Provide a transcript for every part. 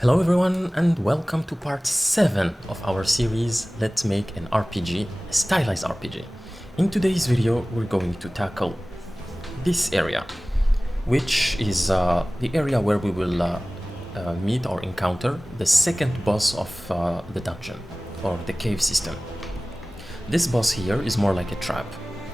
Hello everyone and welcome to part 7 of our series Let's Make an RPG, a stylized RPG. In today's video we're going to tackle this area, which is the area where we will meet or encounter the second boss of the dungeon or the cave system. This boss here is more like a trap.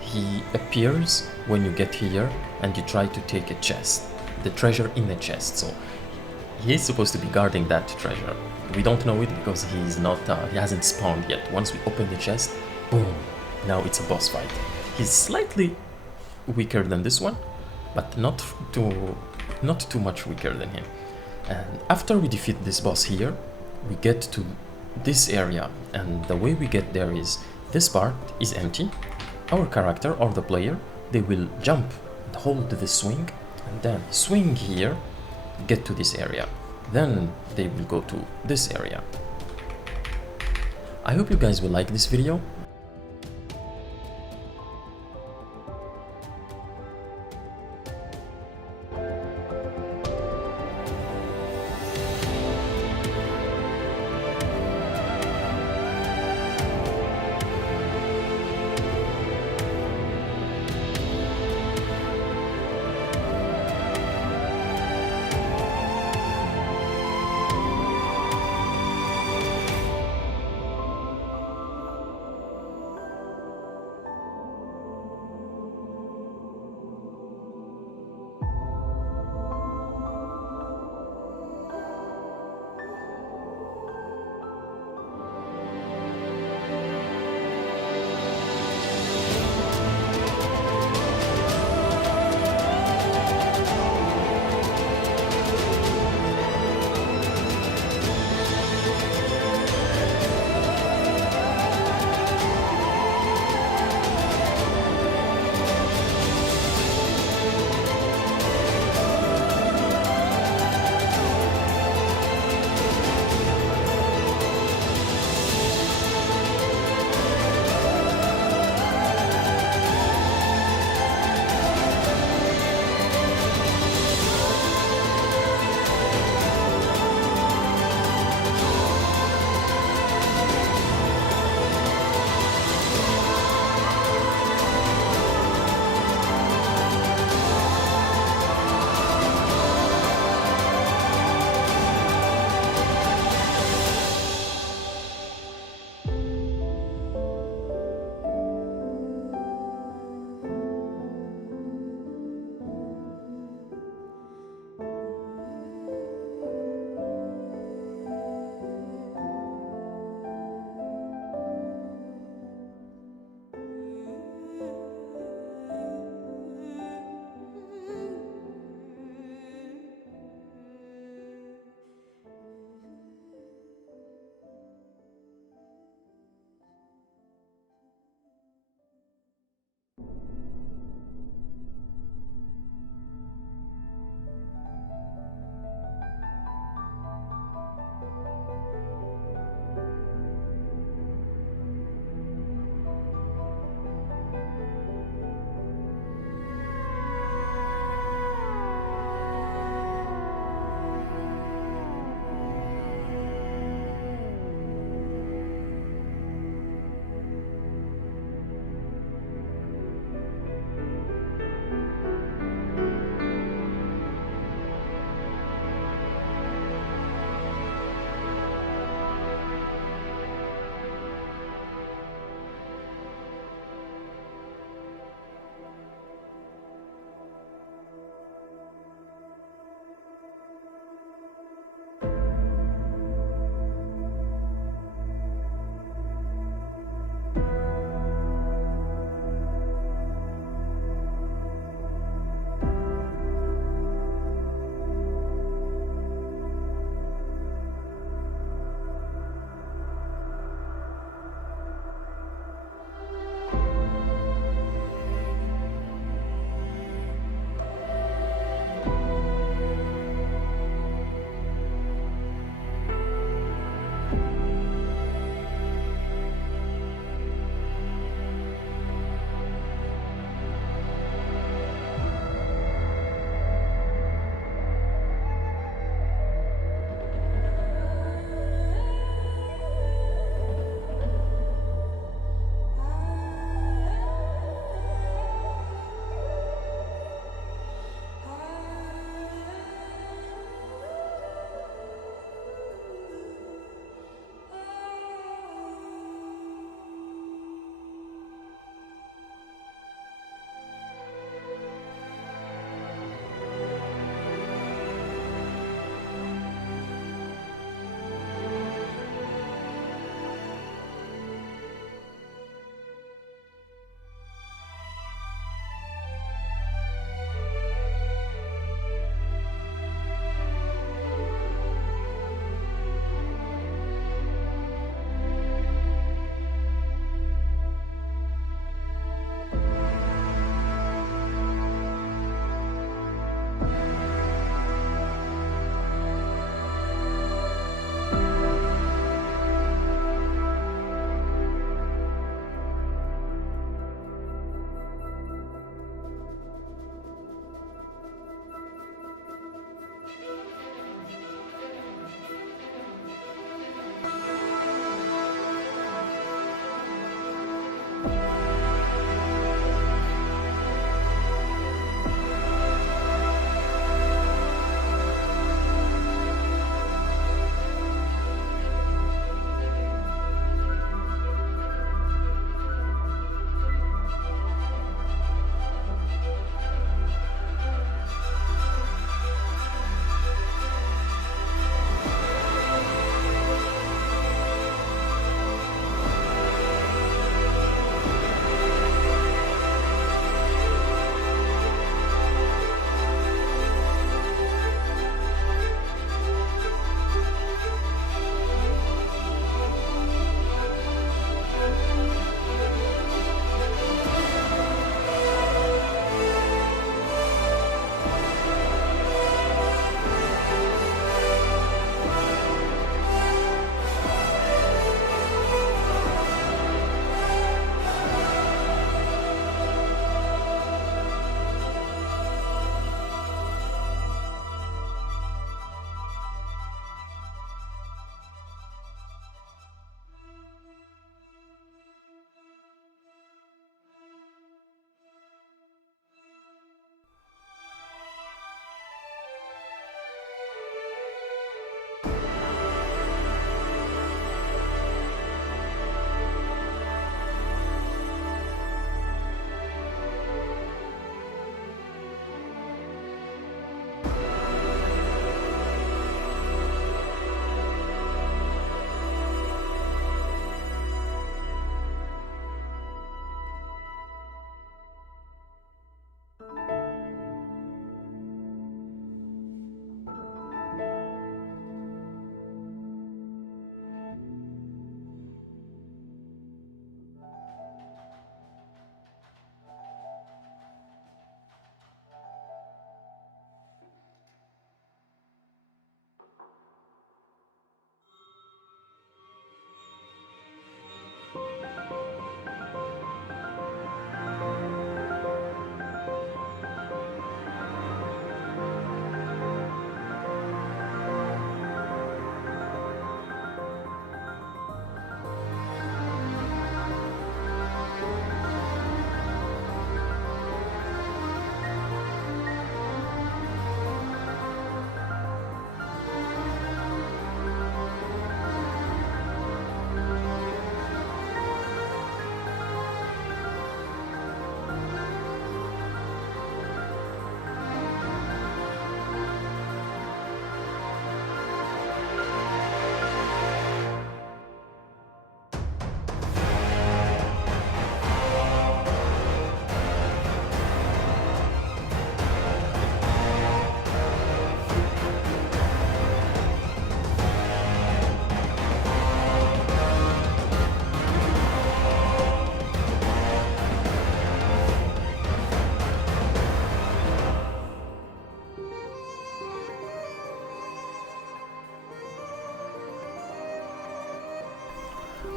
He appears when you get here and you try to take a chest, the treasure in the chest. So he's supposed to be guarding that treasure. We don't know it because he's not, he hasn't spawned yet. Once we open the chest, boom, now it's a boss fight. He's slightly weaker than this one, but not too much weaker than him. And after we defeat this boss here, we get to this area, and the way we get there is this part is empty. Our character or the player, they will jump and hold the swing and then swing here, get to this area, then they will go to this area. I hope you guys will like this video.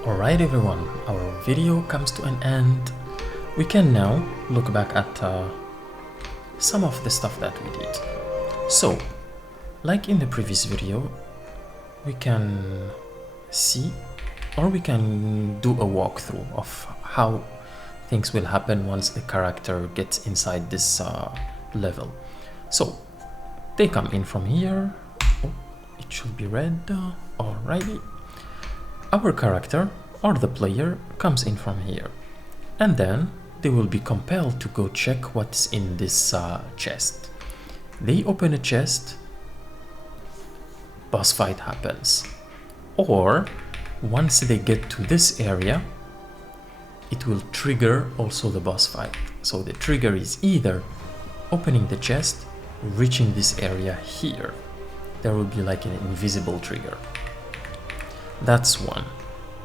Alright everyone, our video comes to an end. We can now look back at some of the stuff that we did. So, like in the previous video, we can see or we can do a walkthrough of how things will happen once the character gets inside this level. So, they come in from here. Oh, it should be red. Alrighty. Our character or the player comes in from here, and then they will be compelled to go check what's in this chest. They open a chest, boss fight happens. Or once they get to this area, it will trigger also the boss fight. So the trigger is either opening the chest, reaching this area here. There will be like an invisible trigger. That's one.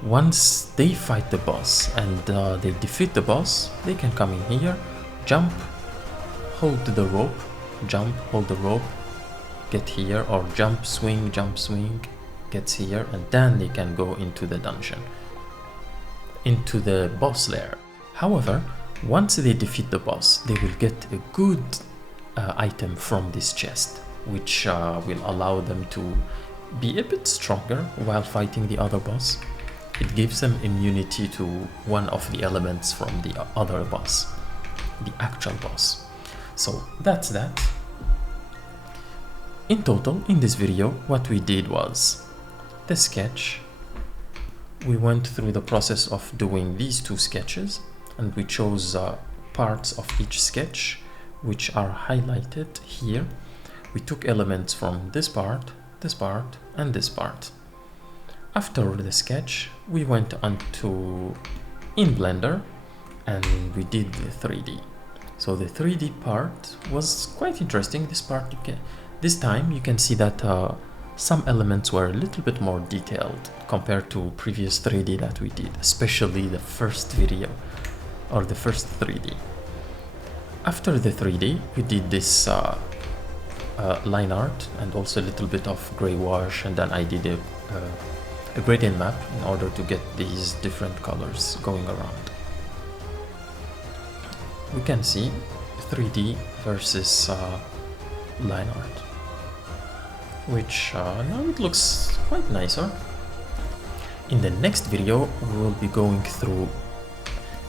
Once they fight the boss and they defeat the boss, they can come in here, jump, hold the rope, jump, hold the rope, get here, or jump, swing, gets here, and then they can go into the dungeon, into the boss lair. However, once they defeat the boss, they will get a good item from this chest, which will allow them to be a bit stronger while fighting the other boss. It gives them immunity to one of the elements from the other boss, the actual boss. So that's that. In total, in this video, what we did was the sketch. We went through the process of doing these two sketches, and we chose parts of each sketch which are highlighted here. We took elements from this part, and this part. After the sketch, we went onto in Blender and we did the 3D. So the 3D part was quite interesting. This time you can see that some elements were a little bit more detailed compared to previous 3D that we did, especially the first video or the first 3D. After the 3D, we did this line art and also a little bit of gray wash, and then I did a gradient map in order to get these different colors going around. We can see 3D versus line art, which now it looks quite nicer. In the next video, we will be going through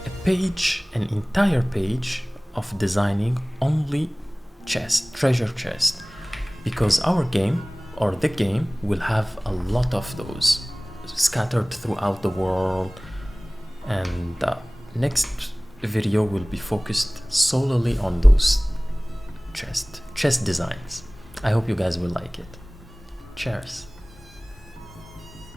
a page, an entire page of designing only treasure chest, because our game or the game will have a lot of those scattered throughout the world, and next video will be focused solely on those chest designs. I hope you guys will like it. Cheers.